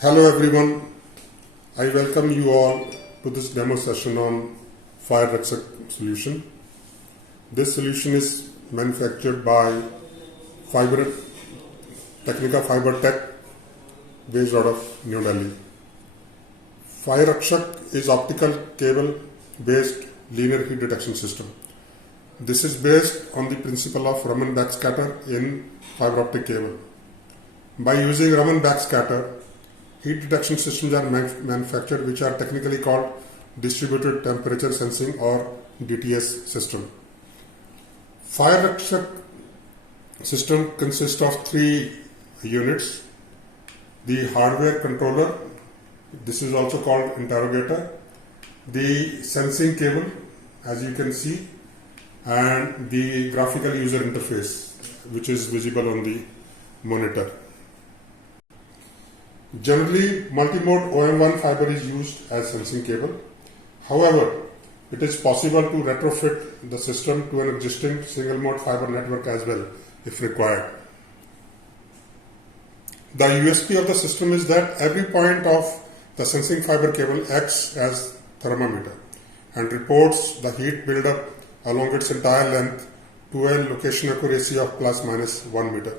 Hello everyone, I welcome you all to this demo session on Fire Rakshak solution. This solution is manufactured by Technica Fiber Tech based out of New Delhi. Fire Rakshak is optical cable based linear heat detection system. This is based on the principle of Raman backscatter in fiber optic cable. By using Raman backscatter, heat detection systems are manufactured which are technically called distributed temperature sensing or DTS system. Fire Rakshak system consists of three units. The hardware controller, this is also called interrogator, the sensing cable as you can see, and the graphical user interface which is visible on the monitor. Generally, multimode OM1 fiber is used as sensing cable. However, it is possible to retrofit the system to an existing single mode fiber network as well if required. The USP of the system is that every point of the sensing fiber cable acts as thermometer and reports the heat buildup along its entire length to a location accuracy of plus minus 1 meter.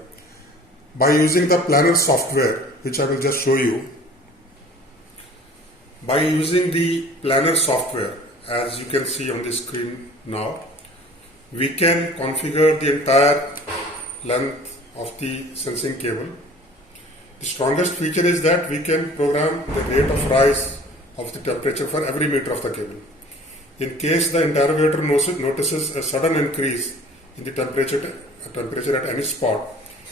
By using the planner software, which I will just show you, by using the planner software, as you can see on the screen now, we can configure the entire length of the sensing cable. The strongest feature is that we can program the rate of rise of the temperature for every meter of the cable. In case the interrogator notices a sudden increase in the temperature at any spot,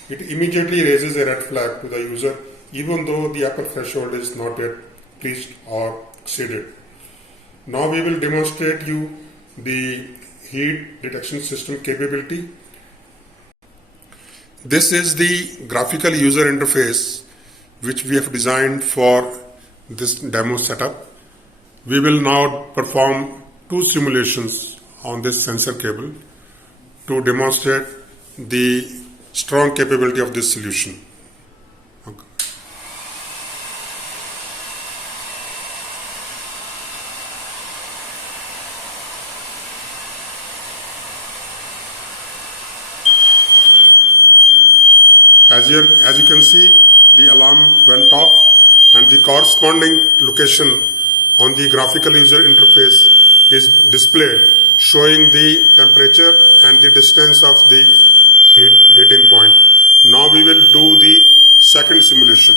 it immediately raises a red flag to the user even though the upper threshold is not yet reached or exceeded. Now we will demonstrate you the heat detection system capability. This is the graphical user interface which we have designed for this demo setup. We will now perform two simulations on this sensor cable to demonstrate the strong capability of this solution. Okay. As you can see, the alarm went off and the corresponding location on the graphical user interface is displayed, showing the temperature and the distance of the heating point. Now we will do the second simulation.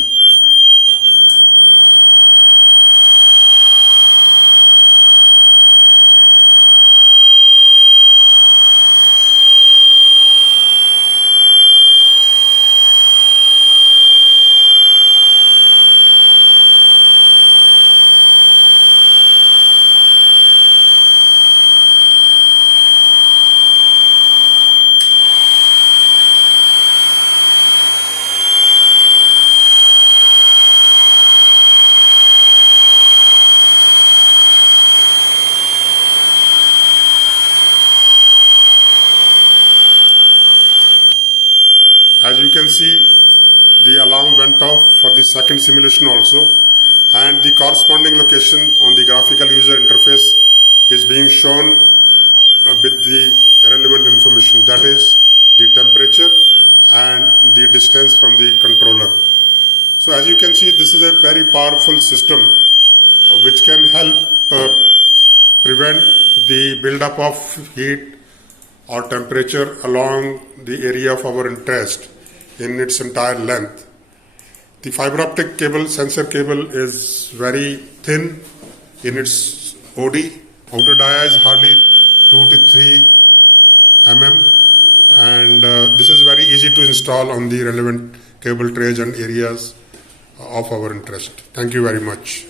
As you can see, the alarm went off for the second simulation also, and the corresponding location on the graphical user interface is being shown with the relevant information, that is the temperature and the distance from the controller. So as you can see, this is a very powerful system which can help prevent the buildup of heat or temperature along the area of our interest in its entire length. The fiber optic cable, sensor cable, is very thin in its OD. Outer dia is hardly 2 to 3 mm, and this is very easy to install on the relevant cable trays and areas of our interest. Thank you very much.